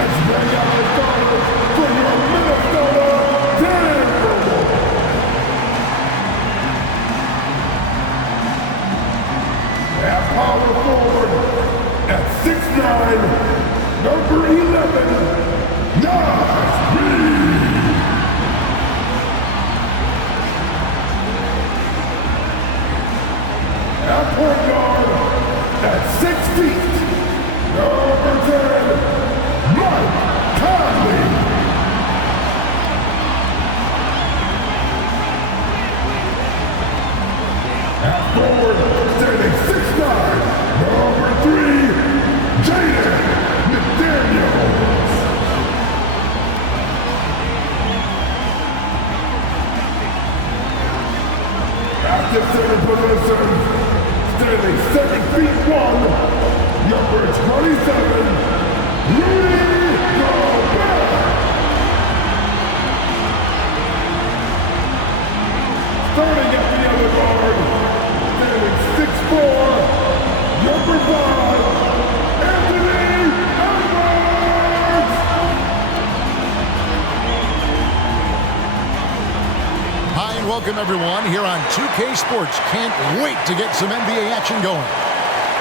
Let's bring out the starters for your Minnesota Timberwolves. At power forward, at 6'9", number 11, Nas Reed. At point guard, at 6 feet, number 10, Mike Conley. At forward, standing 6'9", number 3, Jaden McDaniels. At the center position, standing 7 feet 1, number 27, Rudy Gobert. Starting at the other guard, standing 6'4", number 5, Anthony Edwards. Hi and welcome everyone here on 2K Sports. Can't wait to get some NBA action going.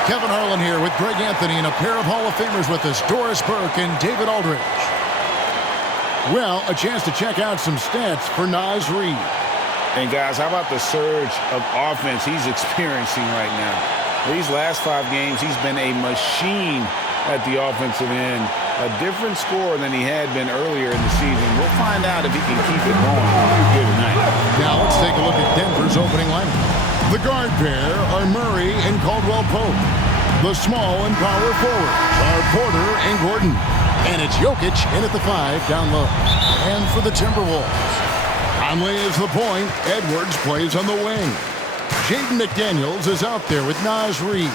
Kevin Harlan here with Greg Anthony and a pair of Hall of Famers with us, Doris Burke and David Aldridge. Well, a chance to check out some stats for Nas Reed. And guys, how about the surge of offense he's experiencing right now? These last 5 games, he's been a machine at the offensive end. A different score than he had been earlier in the season. We'll find out if he can keep it going here tonight. Now let's take a look at Denver's opening lineup. The guard pair are Murray and Caldwell Pope. The small and power forwards are Porter and Gordon. And it's Jokic in at the 5 down low. And for the Timberwolves, Conley is the point. Edwards plays on the wing. Jaden McDaniels is out there with Nas Reed.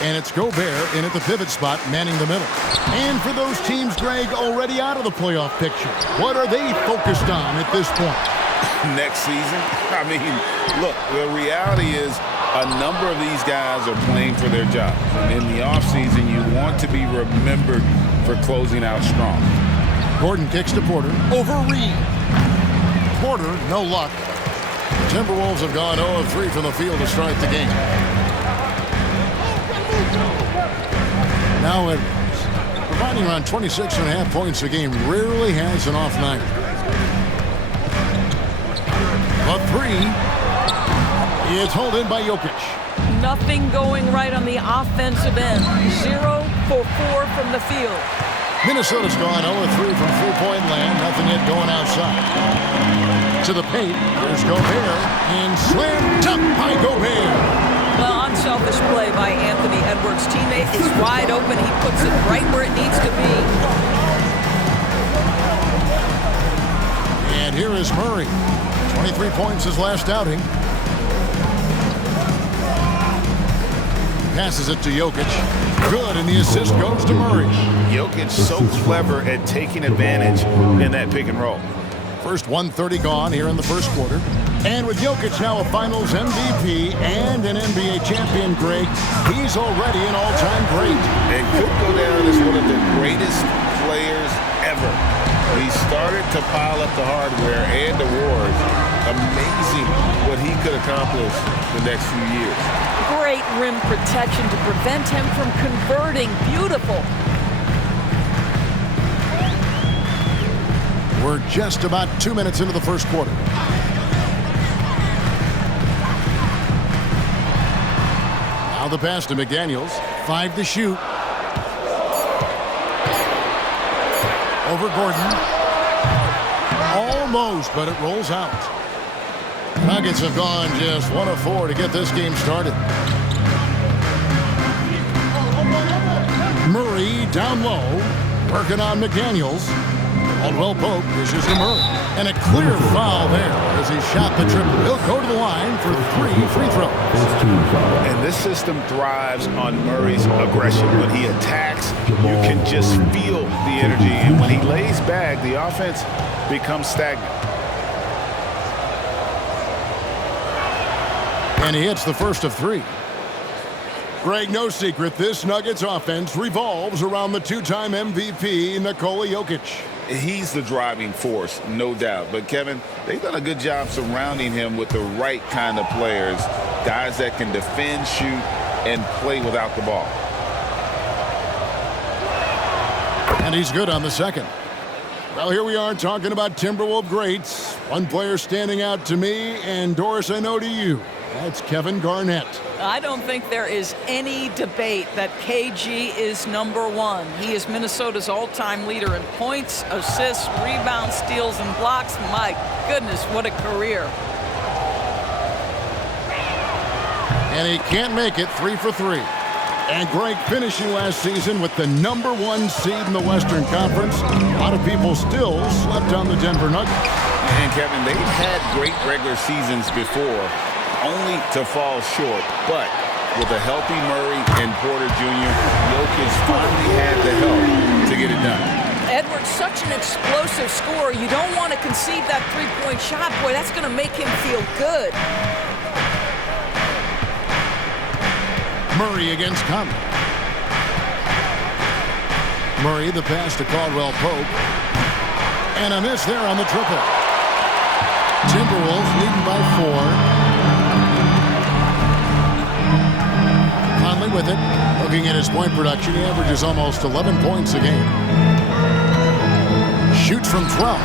And it's Gobert in at the pivot spot, manning the middle. And for those teams, Greg, already out of the playoff picture, what are they focused on at this point? Next season? I mean, look, the reality is a number of these guys are playing for their jobs. And in the offseason, you want to be remembered for closing out strong. Gordon kicks to Porter over Reed. Porter, no luck. The Timberwolves have gone 0 of 3 from the field to start the game. Now Edwards, providing around 26.5 points a game, rarely has an off night. A 3. It's held in by Jokic. Nothing going right on the offensive end. 0 for 4 from the field. Minnesota's gone 0 of 3 from three-point land. Nothing yet going outside. To the paint, there's Gobert, and slammed up by Gobert. Well, unselfish play by Anthony Edwards' teammate is wide open. He puts it right where it needs to be. And here is Murray. 23 points his last outing. Passes it to Jokic. Good, and the assist goes to Murray. Jokic so clever at taking advantage in that pick and roll. First 1:30 gone here in the first quarter. And with Jokic now a Finals MVP and an NBA champion, Greg, he's already an all-time great. And could go down as one of the greatest players ever. He started to pile up the hardware and awards. Amazing what he could accomplish the next few years. Great rim protection to prevent him from converting. Beautiful. We're just about 2 minutes into the first quarter. Now the pass to McDaniels. 5 to shoot. Over Gordon. Almost, but it rolls out. Nuggets have gone just 1 of 4 to get this game started. Murray down low. Working on McDaniels. Caldwell Pope dishes to Murray. And a clear foul there as he shot the triple. He'll go to the line for 3 free throws. And this system thrives on Murray's aggression. When he attacks, you can just feel the energy. And when he lays back, the offense becomes stagnant. And he hits the first of 3. Greg, no secret, this Nuggets offense revolves around the two-time MVP, Nikola Jokic. He's the driving force, no doubt. But, Kevin, they've done a good job surrounding him with the right kind of players, guys that can defend, shoot, and play without the ball. And he's good on the second. Well, here we are talking about Timberwolves greats. One player standing out to me, and Doris, I know to you. That's Kevin Garnett. I don't think there is any debate that KG is number one. He is Minnesota's all-time leader in points, assists, rebounds, steals, and blocks. My goodness, what a career. And he can't make it 3 for 3. And Greg finishing last season with the #1 seed in the Western Conference. A lot of people still slept on the Denver Nuggets. And, Kevin, they've had great regular seasons before, only to fall short. But with a healthy Murray and Porter Jr., Jokic finally had the help to get it done. Edwards, such an explosive scorer. You don't want to concede that three-point shot. Boy, that's going to make him feel good. Murray against Conley. Murray, the pass to Caldwell Pope. And a miss there on the triple. Timberwolves leading by 4. Conley with it. Looking at his point production, he averages almost 11 points a game. Shoots from 12.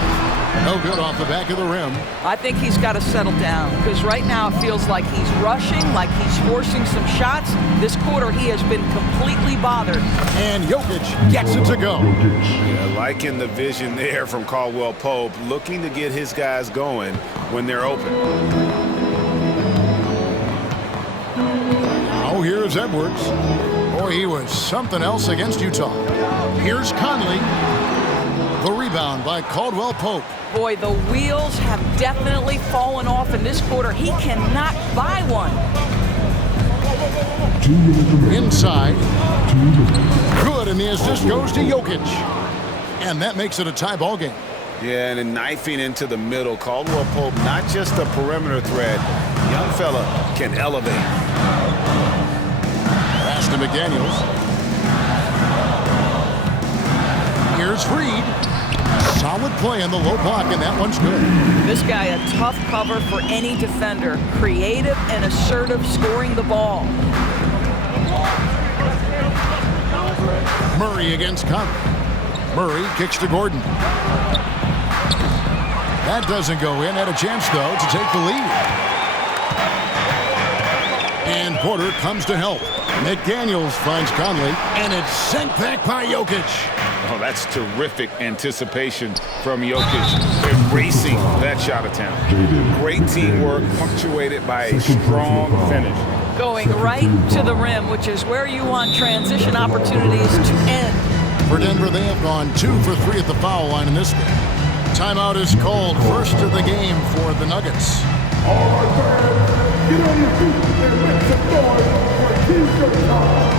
No good off the back of the rim. I think he's got to settle down because right now it feels like he's rushing, like he's forcing some shots. This quarter he has been completely bothered. And Jokic gets it to go. Yeah, liking the vision there from Caldwell Pope, looking to get his guys going when they're open. Oh, here's Edwards. Boy, he was something else against Utah. Here's Conley. The rebound by Caldwell Pope. Boy, the wheels have definitely fallen off in this quarter. He cannot buy one. Inside. Good, and the assist goes to Jokic. And that makes it a tie ball game. Yeah, and then knifing into the middle. Caldwell Pope, not just a perimeter threat. Young fella can elevate. Pass to McDaniels. Here's Reed. Solid play on the low block, and that one's good. This guy, a tough cover for any defender. Creative and assertive scoring the ball. Murray against Conley. Murray kicks to Gordon. That doesn't go in. Had a chance, though, to take the lead. And Porter comes to help. McDaniels finds Conley, and it's sent back by Jokic. Oh, that's terrific anticipation from Jokic, erasing that shot attempt. Great teamwork, punctuated by a strong finish. Going right to the rim, which is where you want transition opportunities to end. For Denver, they have gone 2 for 3 at the foul line in this game. Timeout is called, first of the game for the Nuggets. All right, fans, get on your feet and make some noise for T-shirt time.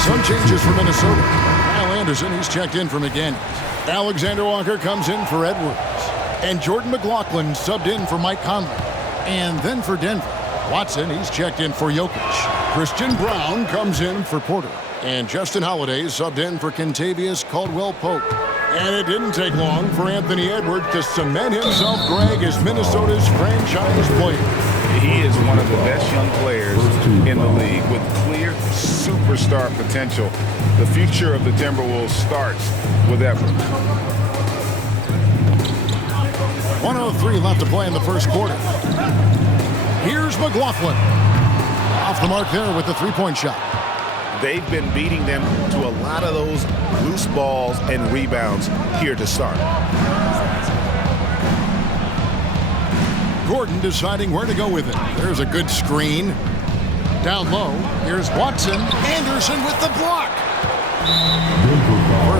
Some changes for Minnesota. Kyle Anderson, he's checked in for McDaniels. Alexander Walker comes in for Edwards. And Jordan McLaughlin subbed in for Mike Conley. And then for Denver, Watson, he's checked in for Jokic. Christian Brown comes in for Porter. And Justin Holiday subbed in for Kentavious Caldwell-Pope. And it didn't take long for Anthony Edwards to cement himself, Greg, as Minnesota's franchise player. He is one of the best young players in the league with clear superstar potential. The future of the Timberwolves starts with Edwards. 1:03 left to play in the first quarter. Here's McLaughlin. Off the mark there with the three-point shot. They've been beating them to a lot of those loose balls and rebounds here to start. Gordon deciding where to go with it. There's a good screen. Down low, here's Watson. Anderson with the block.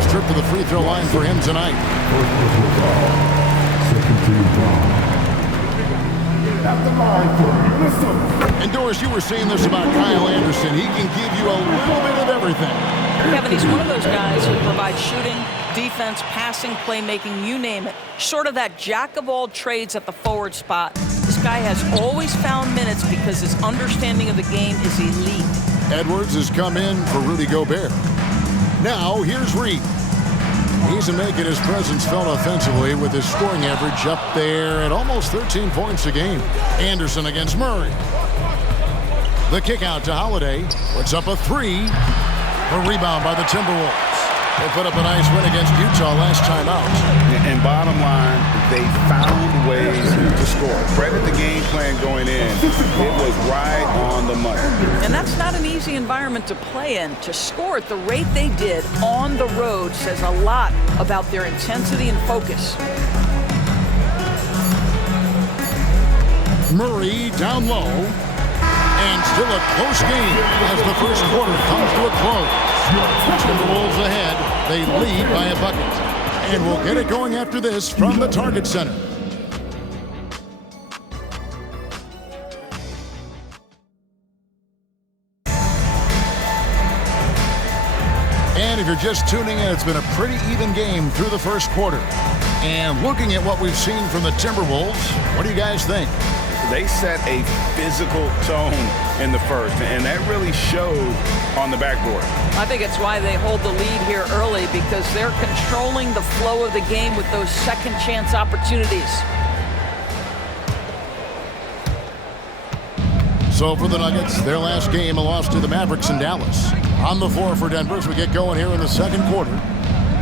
first trip to the free throw line for him tonight. First personal foul. Second team foul. At the line for Minnesota. And Doris, you were saying this about Kyle Anderson. He can give you a little bit of everything. Kevin, he's one of those guys who provides shooting, defense, passing, playmaking, you name it. Sort of that jack of all trades at the forward spot. This guy has always found minutes because his understanding of the game is elite. Edwards has come in for Rudy Gobert. Now, here's Reed. He's making his presence felt offensively with his scoring average up there at almost 13 points a game. Anderson against Murray. The kick out to Holiday. Puts up a three. A rebound by the Timberwolves. They put up a nice win against Utah last time out. And bottom line, they found ways to score. Credit the game plan going in. It was right on the money. And that's not an easy environment to play in. To score at the rate they did on the road says a lot about their intensity and focus. Murray down low. And still a close game as the first quarter comes to a close. Timberwolves ahead. They lead by a bucket. And we'll get it going after this from the Target Center. And if you're just tuning in, it's been a pretty even game through the first quarter. And looking at what we've seen from the Timberwolves, what do you guys think? They set a physical tone in the first, and that really showed on the backboard. I think it's why they hold the lead here early, because they're controlling the flow of the game with those second chance opportunities. So for the Nuggets, their last game, a loss to the Mavericks in Dallas. On the floor for Denver as we get going here in the second quarter.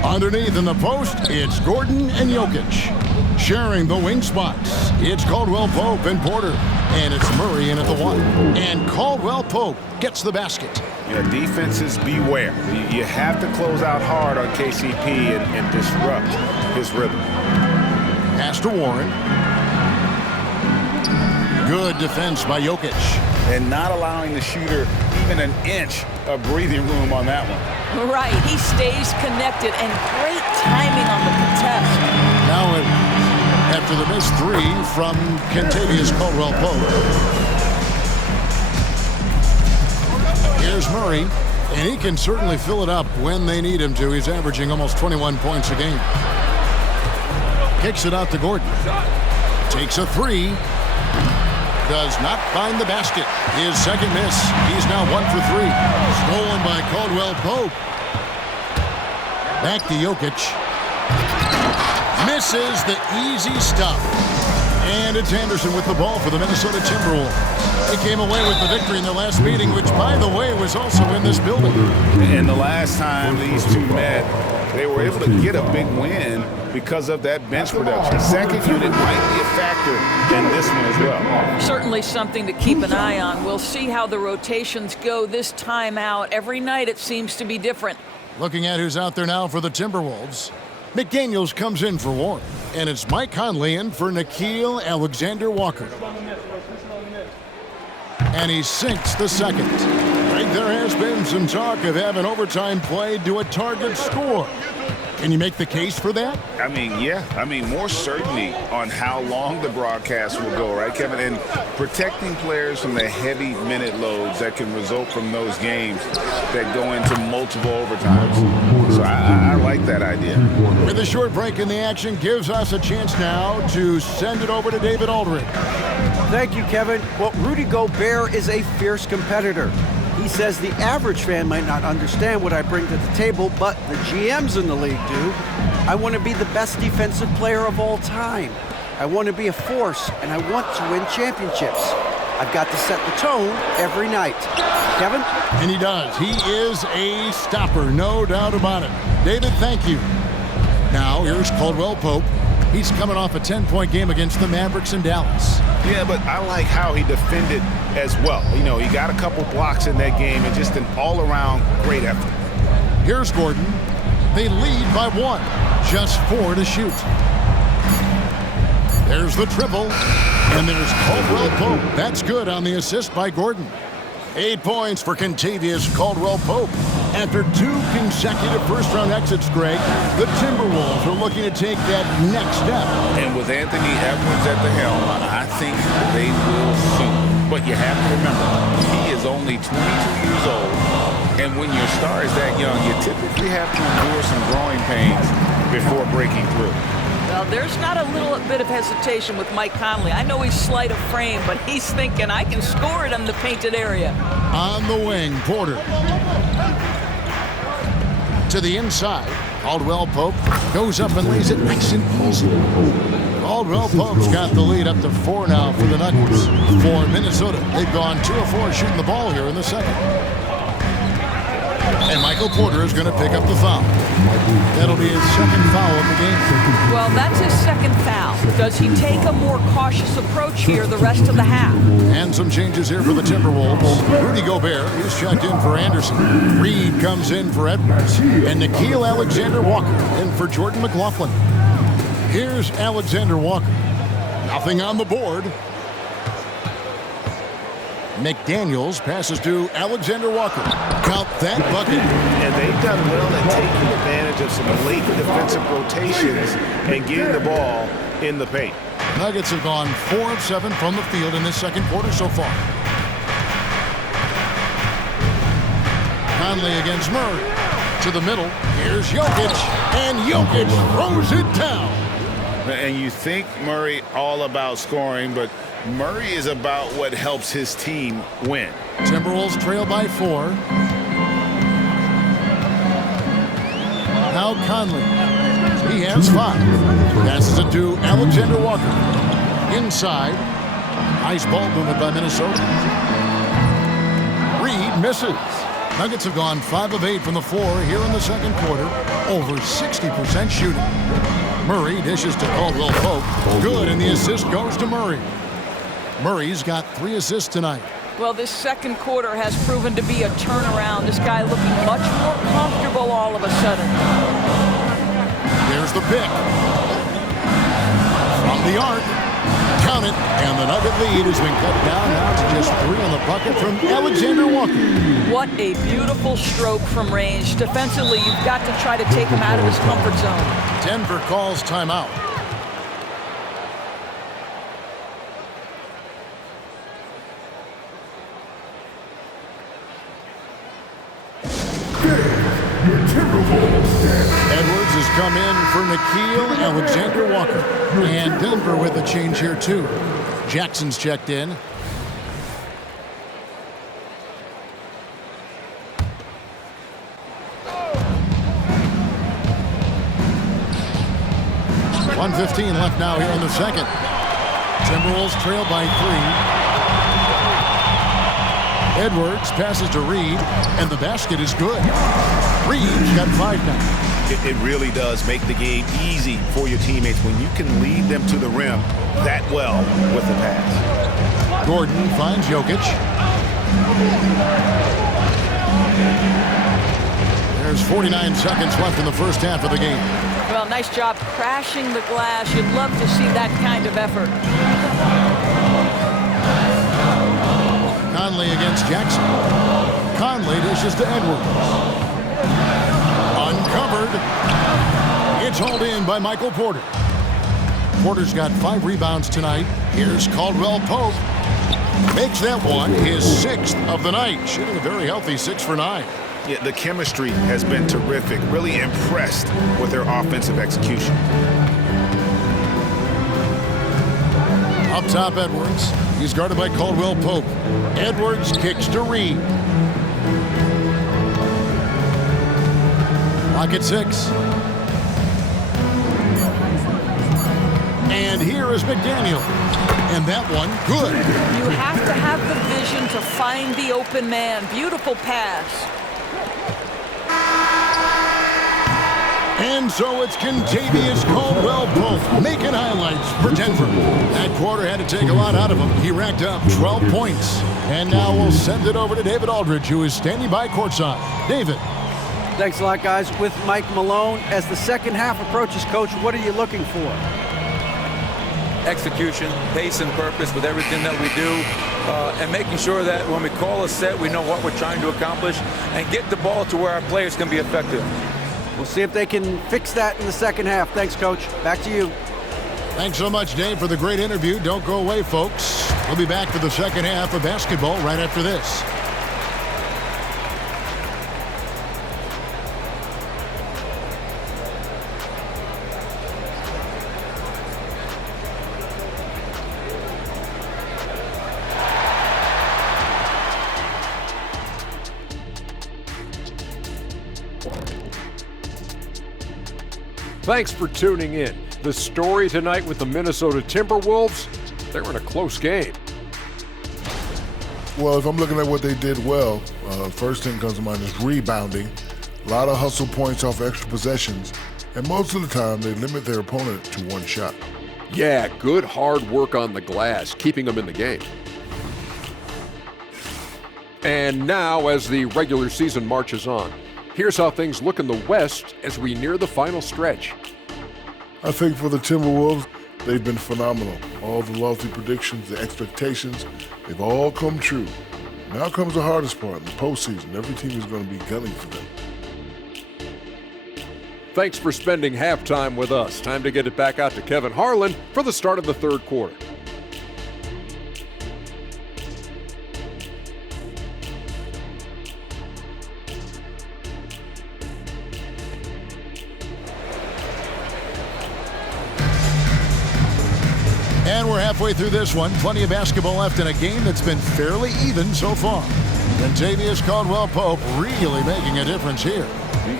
Underneath in the post, it's Gordon and Jokic. Sharing the wing spots, it's Caldwell Pope and Porter. And it's Murray in at the one. And Caldwell Pope gets the basket. You know, defenses beware. You have to close out hard on KCP and disrupt his rhythm. Pass to Warren. Good defense by Jokic. And not allowing the shooter even an inch of breathing room on that one. Right, he stays connected, and great timing on the contest. Now after the missed three from Kentavious Caldwell-Pope. Here's Murray, and he can certainly fill it up when they need him to. He's averaging almost 21 points a game. Kicks it out to Gordon. Takes a three. Does not find the basket. His second miss. He's now 1 for 3. Stolen by Caldwell-Pope. Back to Jokic. Misses the easy stuff. And it's Anderson with the ball for the Minnesota Timberwolves. They came away with the victory in their last meeting, which, by the way, was also in this building. And the last time these two met, they were able to get a big win because of that bench production. Second unit might be a factor in this one as well. Certainly something to keep an eye on. We'll see how the rotations go this time out. Every night it seems to be different. Looking at who's out there now for the Timberwolves. McDaniels comes in for Warren. And it's Mike Conley in for Nickeil Alexander-Walker. And he sinks the second. Right, there has been some talk of having overtime played to a target score. Can you make the case for that? I mean, yeah. I mean, more certainty on how long the broadcast will go, right, Kevin? And protecting players from the heavy minute loads that can result from those games that go into multiple overtimes. So I like that idea. With a short break in the action, gives us a chance now to send it over to David Aldridge. Thank you, Kevin. Well, Rudy Gobert is a fierce competitor. He says the average fan might not understand what I bring to the table, but the GMs in the league do. I want to be the best defensive player of all time. I want to be a force, and I want to win championships. I've got to set the tone every night. Kevin? And he does. He is a stopper, no doubt about it. David, thank you. Now, here's Caldwell Pope. He's coming off a 10-point game against the Mavericks in Dallas. Yeah, but I like how he defended as well. You know, he got a couple blocks in that game and just an all-around great effort. Here's Gordon. They lead by 1. Just 4 to shoot. There's the triple. And there's Caldwell Pope. That's good on the assist by Gordon. 8 points for Kentavious Caldwell-Pope. After 2 consecutive first-round exits, Greg, the Timberwolves are looking to take that next step. And with Anthony Edwards at the helm, I think they will soon. But you have to remember, he is only 22 years old. And when your star is that young, you typically have to endure some growing pains before breaking through. Well, there's not a little bit of hesitation with Mike Conley. I know he's slight of frame, but he's thinking, I can score it in the painted area. On the wing, Porter. To the inside, Caldwell-Pope goes up and lays it nice and easy. Caldwell-Pope's got the lead up to 4 now for the Nuggets. For Minnesota, they've gone 2 of 4 shooting the ball here in the second. And Michael Porter is going to pick up the foul. That'll be his second foul of the game. Well, that's his second foul. Does he take a more cautious approach here the rest of the half? And some changes here for the Timberwolves. Rudy Gobert, he's checked in for Anderson. Reed comes in for Edwards. And Nickeil Alexander-Walker in for Jordan McLaughlin. Here's Alexander Walker. Nothing on the board. McDaniels passes to Alexander Walker. Count that bucket. And they've done well at taking advantage of some late defensive rotations and getting the ball in the paint. Nuggets have gone 4 of 7 from the field in this second quarter so far. Conley against Murray. To the middle. Here's Jokic. And Jokic throws it down. And you think Murray all about scoring, but Murray is about what helps his team win. Timberwolves trail by 4. Now Conley. He has 5. Passes it to Alexander Walker. Inside. Nice ball movement by Minnesota. Reed misses. Nuggets have gone 5 of 8 from the floor here in the second quarter. Over 60% shooting. Murray dishes to Caldwell-Pope. Good, and the assist goes to Murray. Murray's got 3 assists tonight. Well, this second quarter has proven to be a turnaround. This guy looking much more comfortable all of a sudden. There's the pick. From the arc. Count it. And the Nugget lead has been cut down now to just 3 on the bucket from Alexander Walker. What a beautiful stroke from range. Defensively, you've got to try to take him out of his comfort zone. Denver calls timeout. Edwards has come in for Nickeil Alexander-Walker. And Denver with a change here, too. Jackson's checked in. .115 left now here in the second. Timberwolves trail by 3. Edwards passes to Reed, and the basket is good. Reed's got 5 now. It really does make the game easy for your teammates when you can lead them to the rim that well with the pass. Gordon finds Jokic. There's 49 seconds left in the first half of the game. Well, nice job crashing the glass. You'd love to see that kind of effort. Conley against Jackson. Conley dishes to Edwards. Uncovered. It's hauled in by Michael Porter. Porter's got 5 rebounds tonight. Here's Caldwell-Pope. Makes that one his 6th of the night. Shooting a very healthy 6 for 9. Yeah, the chemistry has been terrific. Really impressed with their offensive execution. Up top, Edwards. He's guarded by Caldwell-Pope. Edwards kicks to Reed. Lock at 6. And here is McDaniel. And that one, good. You have to have the vision to find the open man. Beautiful pass. And so it's Kentavious Caldwell-Pope making highlights for Denver. That quarter had to take a lot out of him. He racked up 12 points. And now we'll send it over to David Aldridge, who is standing by courtside. David. Thanks a lot, guys. With Mike Malone, as the second half approaches, Coach, what are you looking for? execution, pace, and purpose with everything that we do, and making sure that when we call a set, we know what we're trying to accomplish and get the ball to where our players can be effective. We'll see if they can fix that in the second half. Thanks, Coach. Back to you. Thanks so much, Dave, for the great interview. Don't go away, folks. We'll be back for the second half of basketball right after this. Thanks for tuning in. The story tonight with the Minnesota Timberwolves, they're in a close game. Well, if I'm looking at what they did well, first thing comes to mind is rebounding. A lot of hustle points off extra possessions, and most of the time they limit their opponent to one shot. Yeah, good hard work on the glass, keeping them in the game. And now, as the regular season marches on, here's how things look in the West as we near the final stretch. I think for the Timberwolves, they've been phenomenal. All the lofty predictions, the expectations, they've all come true. Now comes the hardest part, in the postseason. Every team is going to be gunning for them. Thanks for spending halftime with us. Time to get it back out to Kevin Harlan for the start of the third quarter. And we're halfway through this one. Plenty of basketball left in a game that's been fairly even so far. Kentavious Caldwell-Pope really making a difference here.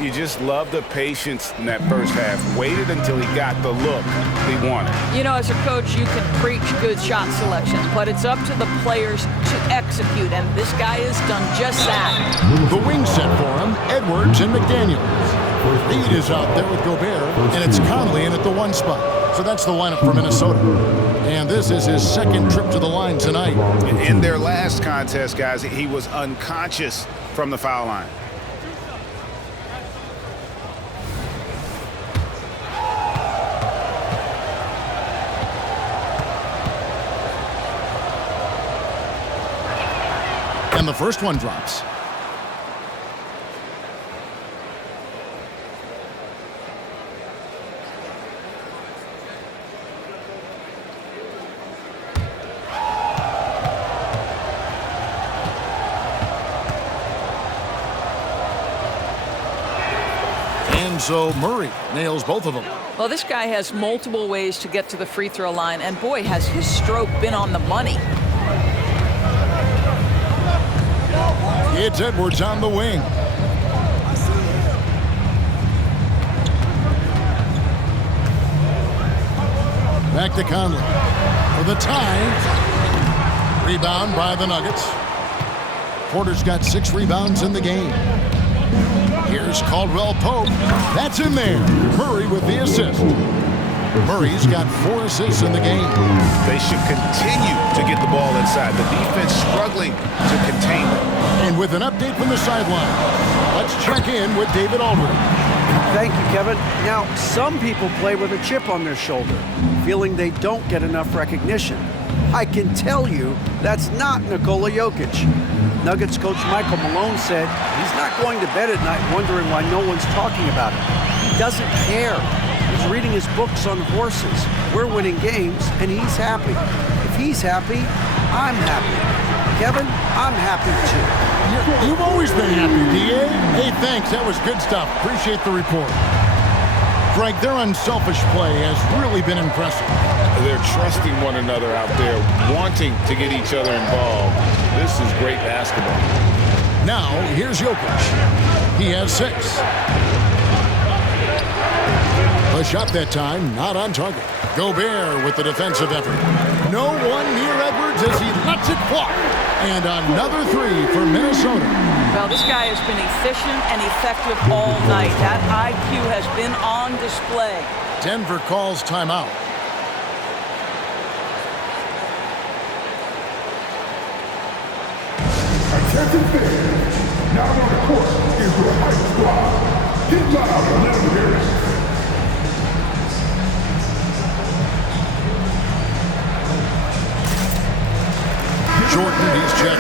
You just love the patience in that first half. Waited until he got the look he wanted. You know, as a coach, you can preach good shot selections, but it's up to the players to execute, and this guy has done just that. The wing set for him, Edwards and McDaniels. Reed is out there with Gobert, and it's Conley in at the one spot. So that's the lineup for Minnesota. And this is his second trip to the line tonight. In their last contest, guys, he was unconscious from the foul line. And the first one drops. And so Murray nails both of them. Well, this guy has multiple ways to get to the free throw line, and boy, has his stroke been on the money. It's Edwards on the wing. Back to Conley for the tie. Rebound by the Nuggets. Porter's got 6 rebounds in the game. Here's Caldwell-Pope. That's in there. Murray with the assist. Murray's got 4 assists in the game. They should continue to get the ball inside. The defense struggling to contain them. And with an update from the sideline, let's check in with David Aldridge. Thank you, Kevin. Now, some people play with a chip on their shoulder, feeling they don't get enough recognition. I can tell you that's not Nikola Jokic. Nuggets coach Michael Malone said he's not going to bed at night wondering why no one's talking about him. He doesn't care. He's reading his books on horses. We're winning games, and he's happy. If he's happy, I'm happy. Kevin, I'm happy too. You've always been happy, D.A. Hey, thanks. That was good stuff. Appreciate the report. Frank, their unselfish play has really been impressive. They're trusting one another out there, wanting to get each other involved. This is great basketball. Now, here's Jokic. He has 6. A shot that time, not on target. Gobert with the defensive effort. No one near Edwards as he lets it fly. And another 3 for Minnesota. Well, this guy has been efficient and effective all night. That IQ has been on display. Denver calls timeout. Attention fans, now on the court is your hype squad. Get loud and let them hear it.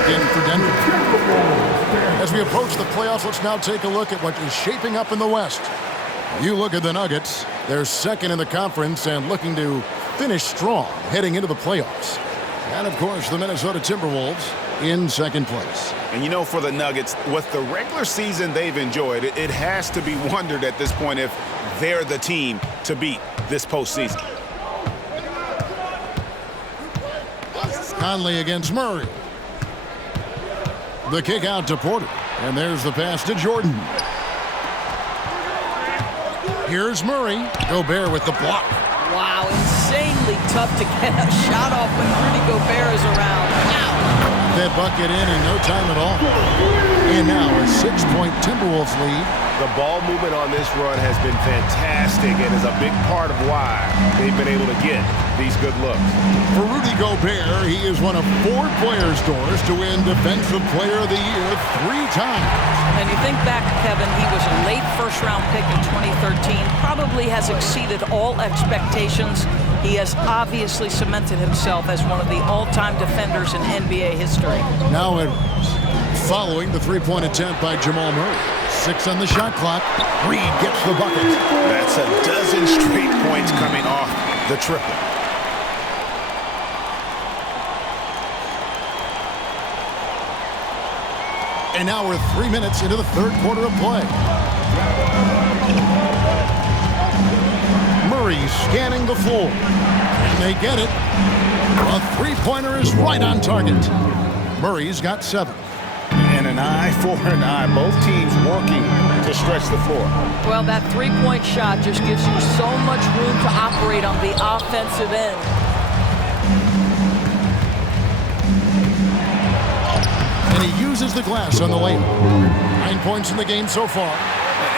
in for Denver. As we approach the playoffs, let's now take a look at what is shaping up in the West. You look at the Nuggets. They're second in the conference and looking to finish strong heading into the playoffs. And, of course, the Minnesota Timberwolves in second place. And you know, for the Nuggets, with the regular season they've enjoyed, it has to be wondered at this point if they're the team to beat this postseason. Conley against Murray. The kick out to Porter. And there's the pass to Jordan. Here's Murray. Gobert with the block. Wow, insanely tough to get a shot off when Rudy Gobert is around. Wow. That bucket in no time at all. And now a 6-point Timberwolves lead. The ball movement on this run has been fantastic and is a big part of why they've been able to get these good looks. For Rudy Gobert, he is one of 4 players, Doris, to win Defensive Player of the Year 3 times. And you think back, Kevin, he was a late first-round pick in 2013, probably has exceeded all expectations. He has obviously cemented himself as one of the all-time defenders in NBA history. Now Edwards, following the three-point attempt by Jamal Murray. 6 on the shot clock. Reed gets the bucket. That's a dozen straight points coming off the triple. And now we're 3 minutes into the third quarter of play. Murray scanning the floor. And they get it. A three-pointer is right on target. Murray's got 7. And an eye for an eye. Both teams working to stretch the floor. Well, that three-point shot just gives you so much room to operate on the offensive end. And he uses the glass on the lane. 9 points in the game so far.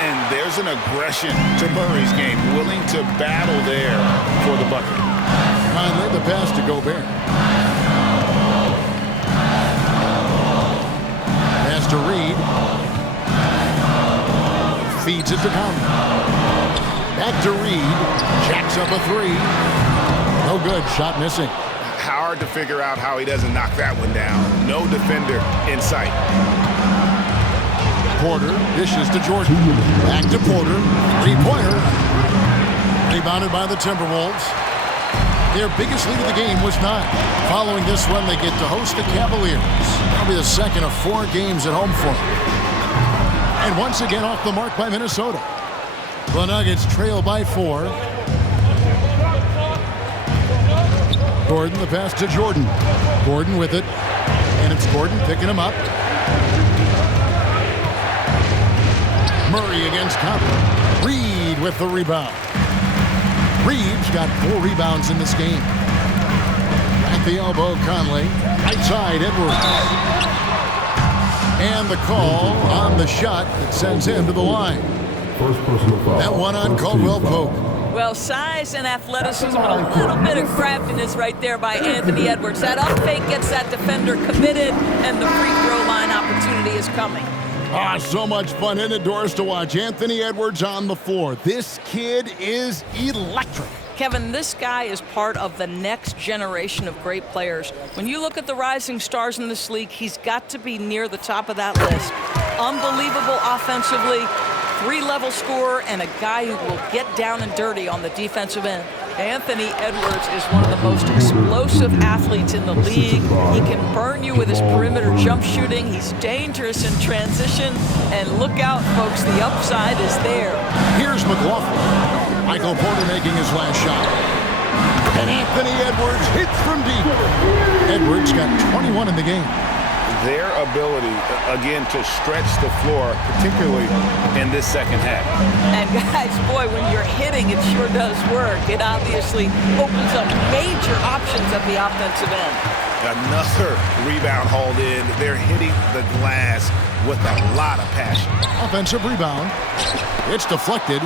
And there's an aggression to Murray's game, willing to battle there for the bucket. Finally, the pass to Gobert. Pass to Reed. Feeds it to Conley. Back to Reed. Jacks up a 3. No good. Shot missing. Hard to figure out how he doesn't knock that one down. No defender in sight. Porter dishes to Jordan. Back to Porter. 3-pointer. Rebounded by the Timberwolves. Their biggest lead of the game was 9. Following this one, they get to host the Cavaliers. That'll be the second of 4 games at home for them. And once again off the mark by Minnesota. The Nuggets trail by 4. Gordon, the pass to Jordan. Gordon with it. And it's Gordon picking him up. Murray against Conley. Reed with the rebound. Reed's got 4 rebounds in this game. At the elbow, Conley. Right side, Edwards. And the call on the shot that sends him to the line. That one on Caldwell Pope. Well, size and athleticism and a little bit of craftiness right there by Anthony Edwards. That up fake gets that defender committed, and the free throw line opportunity is coming. So much fun in the doors to watch Anthony Edwards on the floor. This kid is electric. Kevin, this guy is part of the next generation of great players. When you look at the rising stars in this league, he's got to be near the top of that list. Unbelievable offensively, 3-level scorer, and a guy who will get down and dirty on the defensive end. Anthony Edwards is one of the most explosive athletes in the league. He can burn you with his perimeter jump shooting. He's dangerous in transition. And look out, folks, the upside is there. Here's McLaughlin. Michael Porter making his last shot. And Anthony Edwards hits from deep. Edwards got 21 in the game. Their ability, again, to stretch the floor, particularly in this second half. And guys, boy, when you're hitting, it sure does work. It obviously opens up major options at the offensive end. Another rebound hauled in. They're hitting the glass with a lot of passion. Offensive rebound. It's deflected.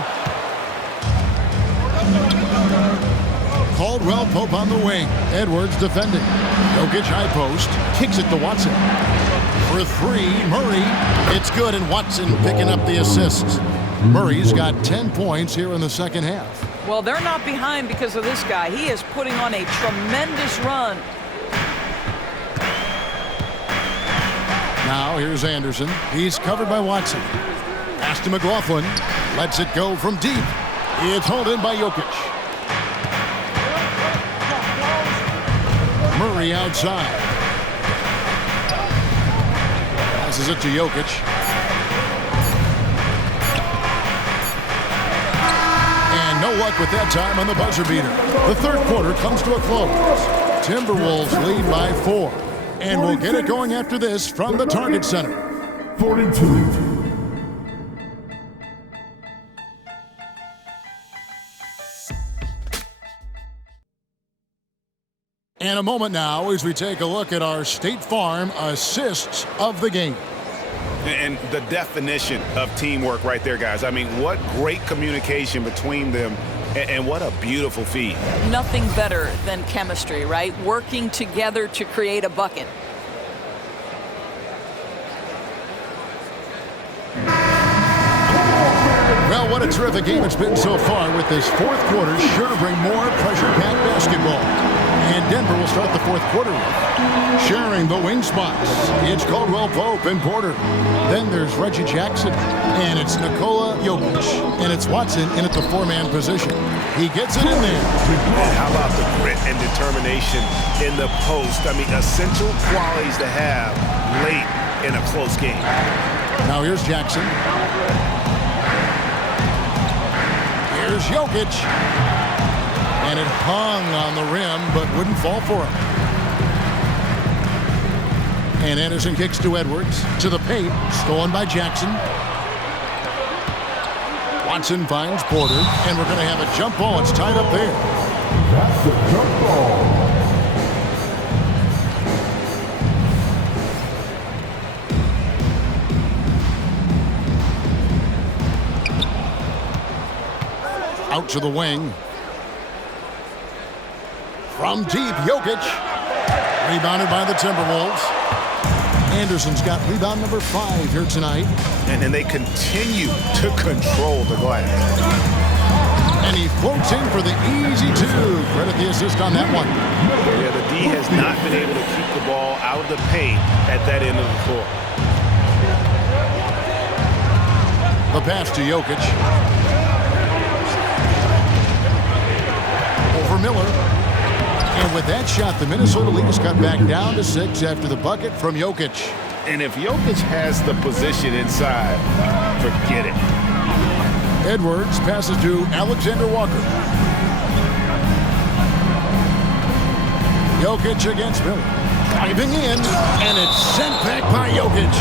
Caldwell Pope on the wing. Edwards defending. Jokic high post. Kicks it to Watson. For 3, Murray. It's good, and Watson picking up the assist. Murray's got 10 points here in the second half. Well, they're not behind because of this guy. He is putting on a tremendous run. Now here's Anderson. He's covered by Watson. Pass to McLaughlin. Lets it go from deep. It's hauled in by Jokic. Murray outside. Passes it to Jokic. And no luck with that time on the buzzer beater. The third quarter comes to a close. Timberwolves lead by 4. And we'll get it going after this from the Target Center. 42. And a moment now as we take a look at our State Farm assists of the game. And the definition of teamwork right there, guys. I mean, what great communication between them, and what a beautiful feed. Nothing better than chemistry, right? Working together to create a bucket. Well, what a terrific game it's been so far, with this fourth quarter sure to bring more pressure-packed basketball. And Denver will start the fourth quarter with sharing the wing spots. It's Caldwell Pope and Porter. Then there's Reggie Jackson. And it's Nikola Jokic. And it's Watson in at the 4-man position. He gets it in there. And how about the grit and determination in the post? I mean, essential qualities to have late in a close game. Now here's Jackson. Here's Jokic. And it hung on the rim, but wouldn't fall for him. And Anderson kicks to Edwards. To the paint. Stolen by Jackson. Watson finds Porter. And we're going to have a jump ball. It's tied up there. That's the jump ball. Out to the wing. From deep, Jokic. Rebounded by the Timberwolves. Anderson's got rebound number 5 here tonight. And then they continue to control the glass. And he floats in for the easy 2. Credit the assist on that one. Yeah, the D has not been able to keep the ball out of the paint at that end of the floor. The pass to Jokic. Over Miller. And with that shot, the Minnesota League has cut back down to 6 after the bucket from Jokic. And if Jokic has the position inside, forget it. Edwards passes to Alexander Walker. Jokic against Miller. Driving in, and it's sent back by Jokic.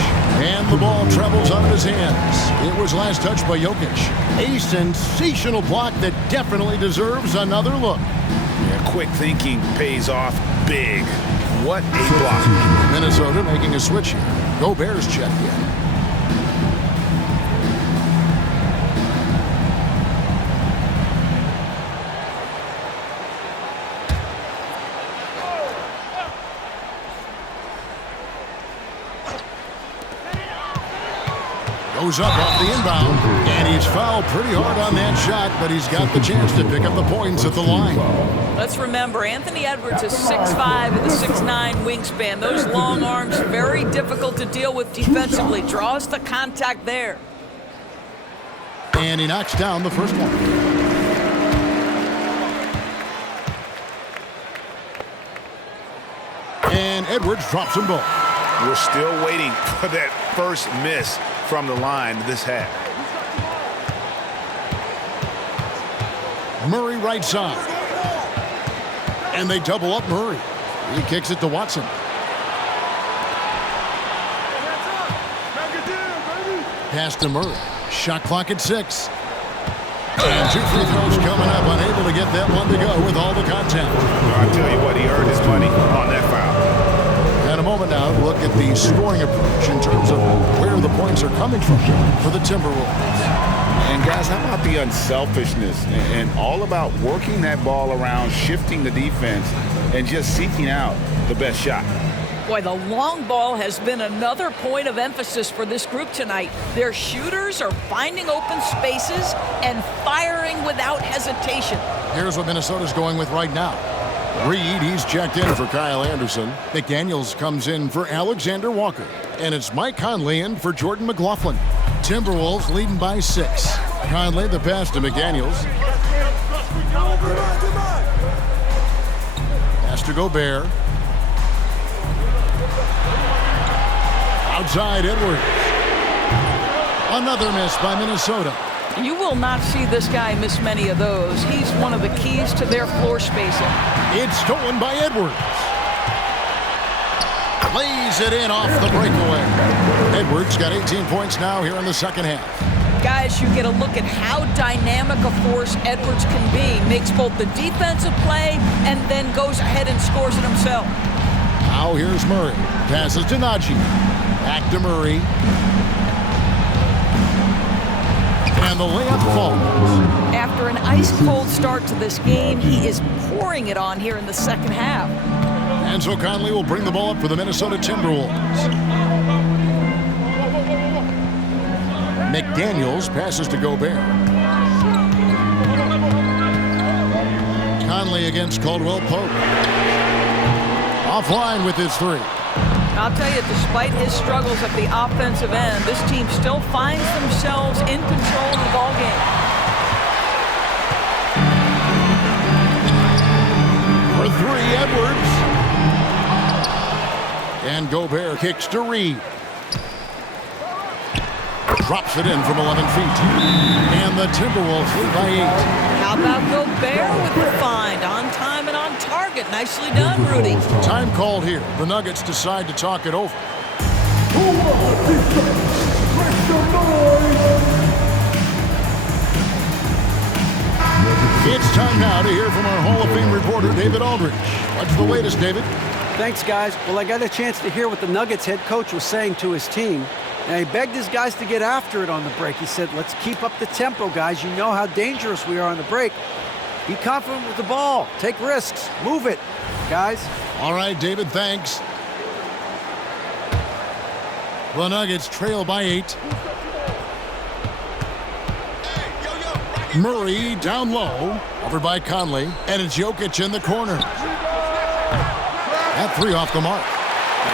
And the ball travels out of his hands. It was last touched by Jokic. A sensational block that definitely deserves another look. Yeah, quick thinking pays off big. What a block. Minnesota making a switch here. Gobert's checked in. Goes up off the inbound, and he's fouled pretty hard on that shot, but he's got the chance to pick up the points at the line. Let's remember, Anthony Edwards is 6'5" with a 6'9" wingspan. Those long arms, very difficult to deal with defensively. Draws the contact there. And he knocks down the first one. And Edwards drops them both. We're still waiting for that first miss from the line this half. Murray right side. And they double up Murray. He kicks it to Watson. Pass to Murray. Shot clock at 6. And 2 free throws coming up. Unable to get that one to go with all the contact. I tell you what, he earned his money on that foul. And a moment now to look at the scoring approach in terms of where the points are coming from for the Timberwolves. And guys, how about the unselfishness and all about working that ball around, shifting the defense, and just seeking out the best shot. Boy, the long ball has been another point of emphasis for this group tonight. Their shooters are finding open spaces and firing without hesitation. Here's what Minnesota's going with right now. Reed, he's checked in for Kyle Anderson. McDaniels comes in for Alexander Walker. And it's Mike Conley in for Jordan McLaughlin. Timberwolves leading by 6. Conley, the pass to McDaniels. Pass to Gobert. Outside Edwards. Another miss by Minnesota. You will not see this guy miss many of those. He's one of the keys to their floor spacing. It's stolen by Edwards. Lays it in off the breakaway. Edwards got 18 points now here in the second half. Guys, you get a look at how dynamic a force Edwards can be. Makes both the defensive play and then goes ahead and scores it himself. Now here's Murray. Passes to Najee. Back to Murray. And the layup falls. After an ice-cold start to this game, he is pouring it on here in the second half. And so Conley will bring the ball up for the Minnesota Timberwolves. McDaniels passes to Gobert. Conley against Caldwell Pope. Offline with his 3. I'll tell you, despite his struggles at the offensive end, this team still finds themselves in control of the ball game. For 3, Edwards. And Gobert kicks to Reed. Drops it in from 11 feet. And the Timberwolves lead by 8. How about Gobert with the find? On time and on target. Nicely done, Rudy. Time called here. The Nuggets decide to talk it over. It's time now to hear from our Hall of Fame reporter, David Aldridge. What's the latest, David? Thanks, guys. Well, I got a chance to hear what the Nuggets head coach was saying to his team. And he begged his guys to get after it on the break. He said, let's keep up the tempo, guys. You know how dangerous we are on the break. Be confident with the ball. Take risks. Move it, guys. All right, David, thanks. The Nuggets trail by 8. Murray down low. Over by Conley. And it's Jokic in the corner. That 3 off the mark.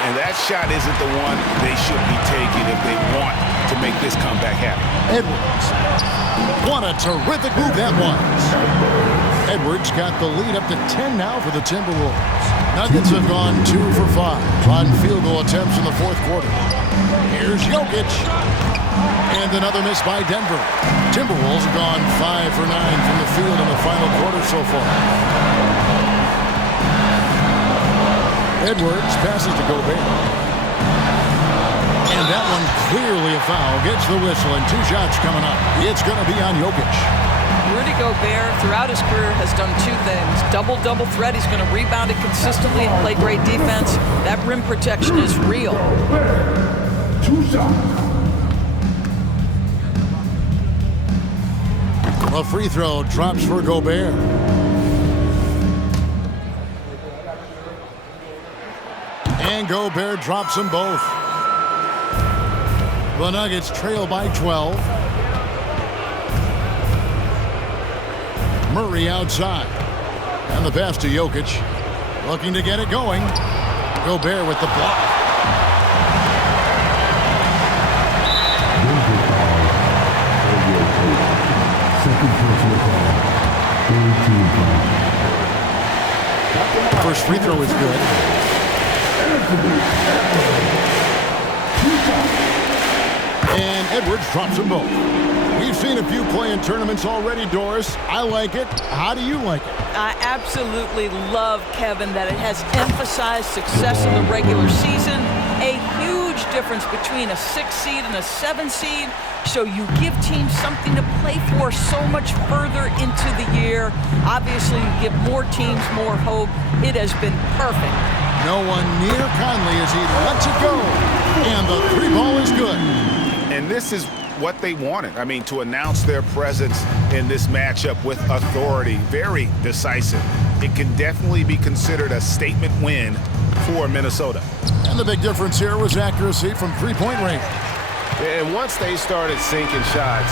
And that shot isn't the one they should be taking if they want to make this comeback happen. Edwards. What a terrific move that was. Edwards got the lead up to 10 now for the Timberwolves. Nuggets have gone 2 for 5 on field goal attempts in the fourth quarter. Here's Jokic. And another miss by Denver. Timberwolves have gone 5 for 9 from the field in the final quarter so far. Edwards passes to Gobert. And that one clearly a foul. Gets the whistle and 2 shots coming up. It's going to be on Jokic. Rudy Gobert, throughout his career, has done 2 things. Double threat. He's going to rebound it consistently and play great defense. That rim protection is real. 2 shots. A free throw drops for Gobert. And Gobert drops them both. The Nuggets trail by 12. Murray outside. And the pass to Jokic. Looking to get it going. Gobert with the block. First free throw is good. And Edwards drops them both. We've seen a few play in tournaments already, Doris. I like it. How do you like it? I absolutely love, Kevin, that it has emphasized success in the regular season. A huge difference between a 6 seed and a 7 seed. So you give teams something to play for so much further into the year. Obviously, you give more teams more hope. It has been perfect. No one near Conley as he lets it go. And the 3-ball is good. And this is what they wanted. I mean, to announce their presence in this matchup with authority. Very decisive. It can definitely be considered a statement win for Minnesota. And the big difference here was accuracy from 3-point range. And once they started sinking shots,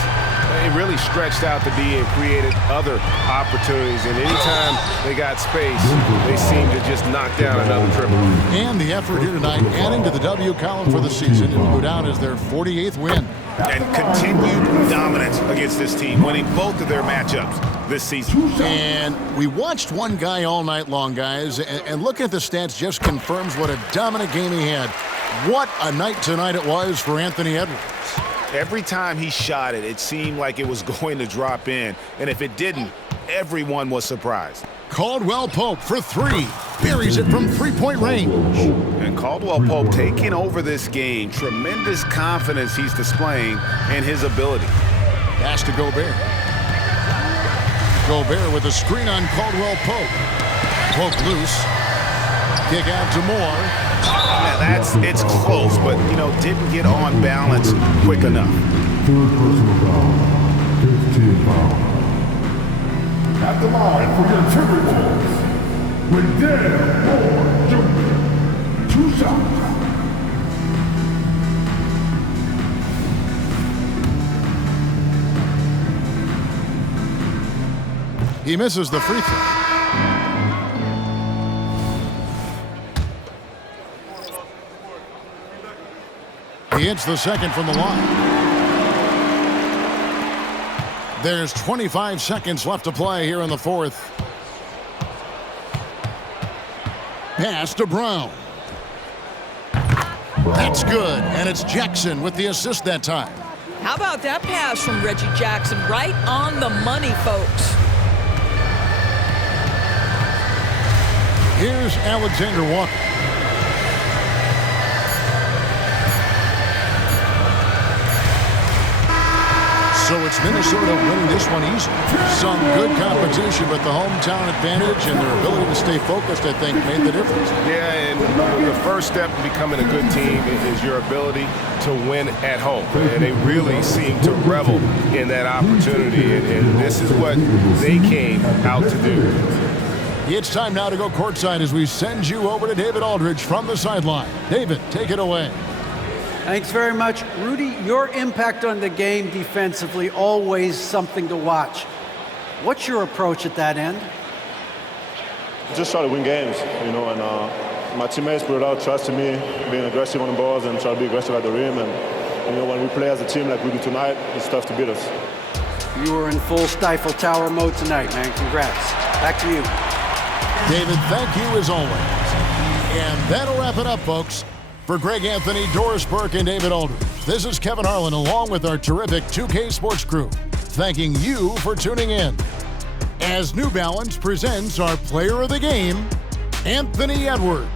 it really stretched out the D and created other opportunities. And anytime they got space, they seemed to just knock down another triple. And the effort here tonight, adding to the W column for the season, it will go down as their 48th win. And continued dominance against this team, winning both of their matchups this season. And we watched one guy all night long, guys, and looking at the stats just confirms what a dominant game he had. What a night tonight it was for Anthony Edwards. Every time he shot it, it seemed like it was going to drop in. And if it didn't, everyone was surprised. Caldwell Pope for three. Buries it from three-point range. And Caldwell Pope taking over this game. Tremendous confidence he's displaying in his ability. Pass to Gobert. Gobert with a screen on Caldwell Pope. Pope loose. Kick out to Moore. Yeah, it's close, but, didn't get on balance quick enough. Third personal foul. 15 foul. At the line for your Timberwolves, with Dan Moore Jr. 2 shots. He misses the free throw. He hits the second from the line. There's 25 seconds left to play here in the fourth. Pass to Brown. That's good, and it's Jackson with the assist that time. How about that pass from Reggie Jackson? Right on the money, folks. Here's Alexander Walker. So it's Minnesota winning this one easy. Some good competition, but the hometown advantage and their ability to stay focused, I think, made the difference. Yeah, and the first step to becoming a good team is your ability to win at home. And they really seem to revel in that opportunity, and this is what they came out to do. It's time now to go courtside as we send you over to David Aldridge from the sideline. David, take it away. Thanks very much. Rudy, your impact on the game defensively, always something to watch. What's your approach at that end? Just try to win games, and my teammates put it out, trusting me, being aggressive on the balls and try to be aggressive at the rim. And, when we play as a team like we do tonight, it's tough to beat us. You were in full Stifle Tower mode tonight, man. Congrats. Back to you. David, thank you as always. And that'll wrap it up, folks. For Greg Anthony, Doris Burke, and David Aldridge, this is Kevin Harlan along with our terrific 2K Sports crew, thanking you for tuning in. As New Balance presents our player of the game, Anthony Edwards.